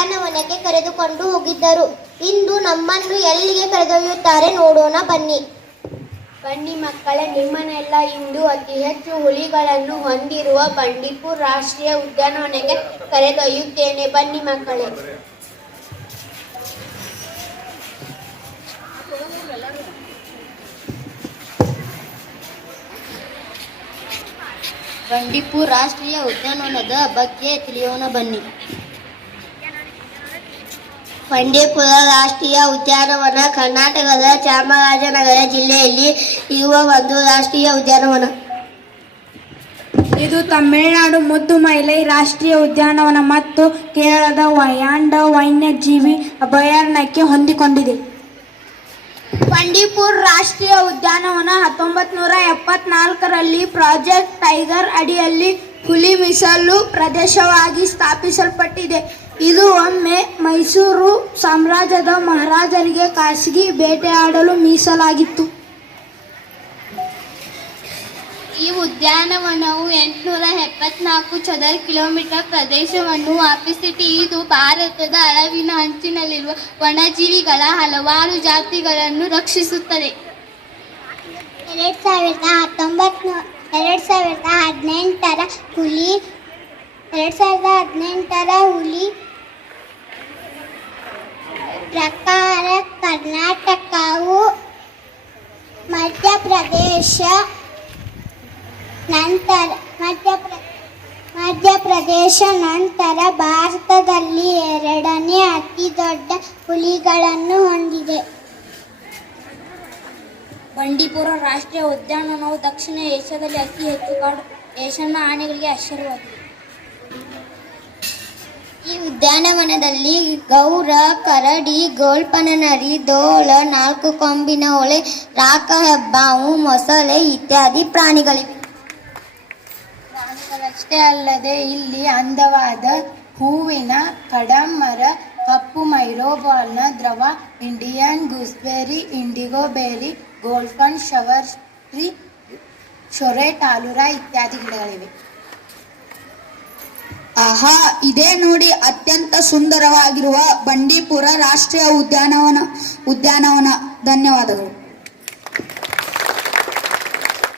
ಉದ್ಯಾನವನಕ್ಕೆ ಕರೆದುಕೊಂಡು ಹೋಗಿದ್ದರು. ಇಂದು ನಮ್ಮನ್ನು ಎಲ್ಲಿಗೆ ಕರೆದೊಯ್ಯುತ್ತಾರೆ ನೋಡೋಣ ಬನ್ನಿ. ಬನ್ನಿ ಮಕ್ಕಳೇ, ನಿಮ್ಮನ್ನೆಲ್ಲ ಇಂದು ಅತಿ ಹೆಚ್ಚು ಹುಲಿಗಳನ್ನು ಹೊಂದಿರುವ ಬಂಡೀಪುರ್ ರಾಷ್ಟ್ರೀಯ ಉದ್ಯಾನವನಕ್ಕೆ ಕರೆದೊಯ್ಯುತ್ತೇನೆ. ಬನ್ನಿ ಮಕ್ಕಳೇ. ಬಂಡೀಪುರ್ ರಾಷ್ಟ್ರೀಯ ಉದ್ಯಾನವನದ ಬಗ್ಗೆ ತಿಳಿಯೋಣ ಬನ್ನಿ. ಬಂಡೀಪುರ ರಾಷ್ಟ್ರೀಯ ಉದ್ಯಾನವನ ಕರ್ನಾಟಕದ ಚಾಮರಾಜನಗರ ಜಿಲ್ಲೆಯಲ್ಲಿ ಇರುವ ಒಂದು ರಾಷ್ಟ್ರೀಯ ಉದ್ಯಾನವನ. ಇದು ತಮಿಳುನಾಡು ಮುದ್ದು ಮೈಲೈ ರಾಷ್ಟ್ರೀಯ ಉದ್ಯಾನವನ ಮತ್ತು ಕೇರಳದ ವಯಾಂಡ ವನ್ಯಜೀವಿ ಅಭಯಾರಣ್ಯಕ್ಕೆ ಹೊಂದಿಕೊಂಡಿದೆ. ಬಂಡೀಪುರ್ ರಾಷ್ಟ್ರೀಯ ಉದ್ಯಾನವನ ಹತ್ತೊಂಬತ್ತು ನೂರ ಎಪ್ಪತ್ನಾಲ್ಕರಲ್ಲಿ ಪ್ರಾಜೆಕ್ಟ್ ಟೈಗರ್ ಅಡಿಯಲ್ಲಿ ಹುಲಿ ಮೀಸಲು ಪ್ರದೇಶವಾಗಿ ಸ್ಥಾಪಿಸಲ್ಪಟ್ಟಿದೆ. ಇದು ಒಮ್ಮೆ ಮೈಸೂರು ಸಾಮ್ರಾಜ್ಯದ ಮಹಾರಾಜರಿಗೆ ಖಾಸಗಿ ಬೇಟೆಯಾಡಲು ಮೀಸಲಾಗಿತ್ತು. ಈ ಉದ್ಯಾನವನವು ಎಂಟುನೂರ ಎಪ್ಪತ್ನಾಲ್ಕು ಚದರ ಕಿಲೋಮೀಟರ್ ಪ್ರದೇಶವನ್ನು ವ್ಯಾಪಿಸಿಟ್ಟು ಇದು ಭಾರತದ ಅಳವಿನ ಅಂಚಿನಲ್ಲಿರುವ ವನಜೀವಿಗಳ ಹಲವಾರು ಜಾತಿಗಳನ್ನು ರಕ್ಷಿಸುತ್ತದೆ. ಎರಡು ಸಾವಿರದ ಹತ್ತೊಂಬತ್ತು ಎರಡು ಸಾವಿರದ ಹದಿನೆಂಟರ ಹುಲಿ ಎರಡ್ ಸಾವಿರದ ಹದಿನೆಂಟರ ಹುಲಿ ಪ್ರಕಾರ ಕರ್ನಾಟಕವು ಮಧ್ಯಪ್ರದೇಶ, ನಂತರ ಮಧ್ಯಪ್ರ ಮಧ್ಯಪ್ರದೇಶ, ನಂತರ ಭಾರತದಲ್ಲಿ ಎರಡನೇ ಅತಿ ದೊಡ್ಡ ಹುಲಿಗಳನ್ನು ಹೊಂದಿದೆ. ಬಂಡೀಪುರ ರಾಷ್ಟ್ರೀಯ ಉದ್ಯಾನವನವು ದಕ್ಷಿಣ ಏಷ್ಯಾದಲ್ಲಿ ಅತಿ ಹೆಚ್ಚು ಕಾಡು ಏಷ್ಯನ್ನ ಆನೆಗಳಿಗೆ ಆಶ್ಚರ್ಯವಾಗಿದೆ ಈ ಉದ್ಯಾನವನದಲ್ಲಿ ಗೌರ, ಕರಡಿ, ಗೋಲ್ಪನನರಿ, ದೋಳ, ನಾಲ್ಕು ಕೊಂಬಿನ ಹೊಳೆ, ರಾಕ ಹೆಬ್ಬಾವು ಮೊಸಳೆ ಇತ್ಯಾದಿ ಪ್ರಾಣಿಗಳಿವೆ. ಪ್ರಾಣಿಗಳಷ್ಟೇ ಅಲ್ಲದೆ ಇಲ್ಲಿ ಅಂದವಾದ ಹೂವಿನ ಕಡಂಬರ ಕಪ್ಪು ಮೈರೋಬಾಲ್ನ ದ್ರವ, Indian gooseberry, indigo berry, golden shower ಶೊರೆ, ಟಾಲುರ ಇತ್ಯಾದಿ ಗಿಡಗಳಿವೆ. ಆಹಾ ಇದೇ ನೋಡಿ ಅತ್ಯಂತ ಸುಂದರವಾಗಿರುವ ಬಂಡೀಪುರ ರಾಷ್ಟ್ರೀಯ ಉದ್ಯಾನವನ ಉದ್ಯಾನವನ. ಧನ್ಯವಾದಗಳು.